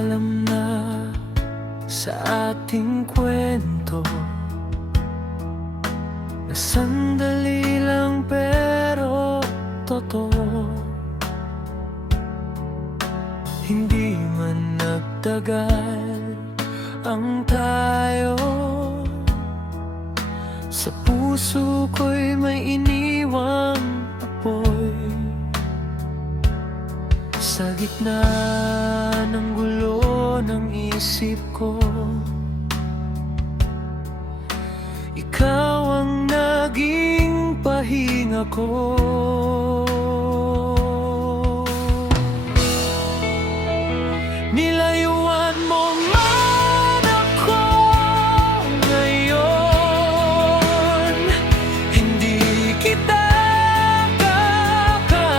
Alam na sa ating kwento na sandali lang pero totoo. Hindi man nagtagal ang tayo, sa puso ko'y may iniwang apoy. Sa gitna ng gulo ng isip ko, ikaw ang naging pahinga ko. Nilayuan mo man ako ngayon, hindi kita kakalimutan.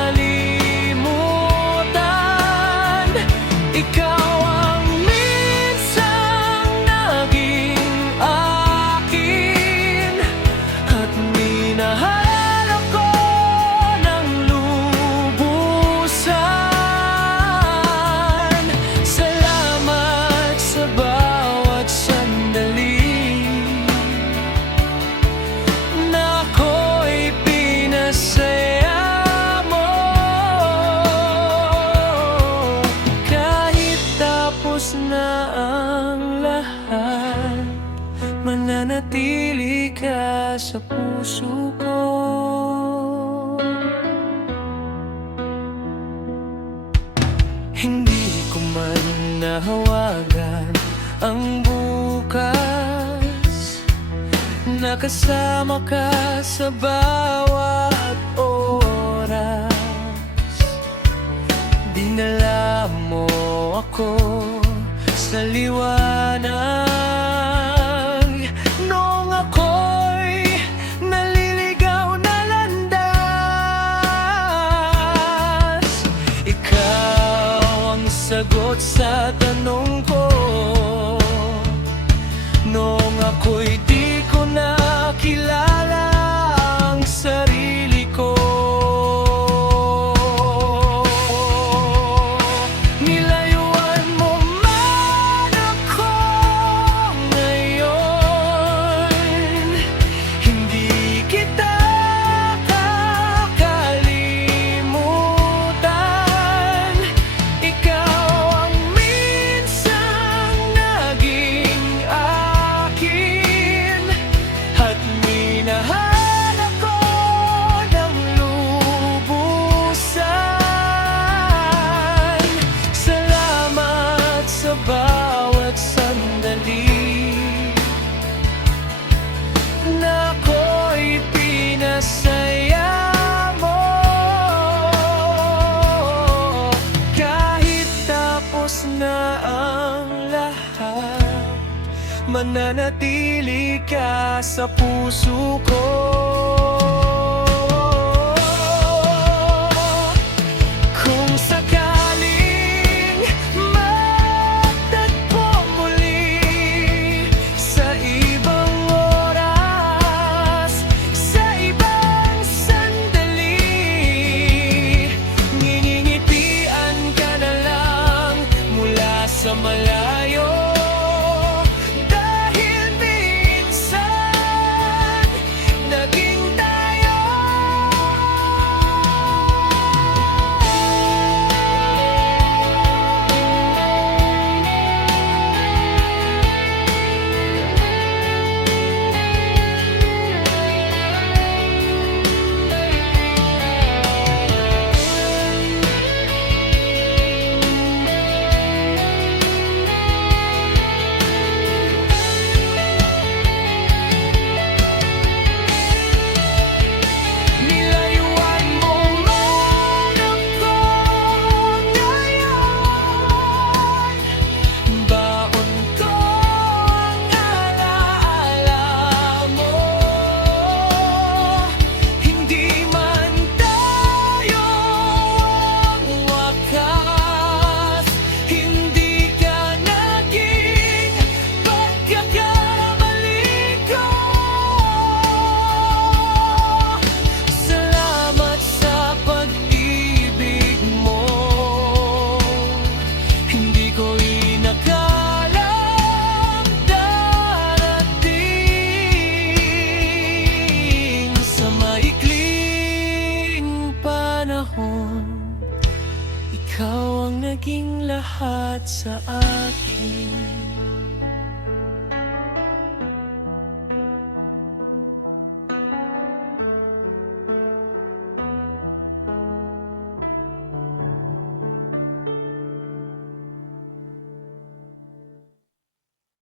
Ikaw ang minsang naging akin at minahal ako ng lubusan. Salamat sa bawat sandali na ako'y pinasaya mo. Kahit tapos na ang lahat, mananatili ka sa puso ko. Hindi ko man nahawagan ang bukas, nakasama ka sa bawat oras. Dinala mo ako sa liwanag noong ako'y naliligaw na landas. Ikaw ang sagot sa tanong ko noong ako'y di ko nakilala ang sarili ko. Nilayuan mo man ako ngayon, hindi kita kakalimutan. Ikaw ang minsang naging akin at minahal ako ng lubusan. Salamat sa bawat sandali na ako'y pinasaya mo. Kahit tapos na ang lahat, mananatili ka sa puso ko. Kung sakaling magtagpo muli sa ibang oras, sa ibang sandali, ngingitian ka na lang mula sa malayo. Dahil minsan naging tayo. naging lahat sa akin.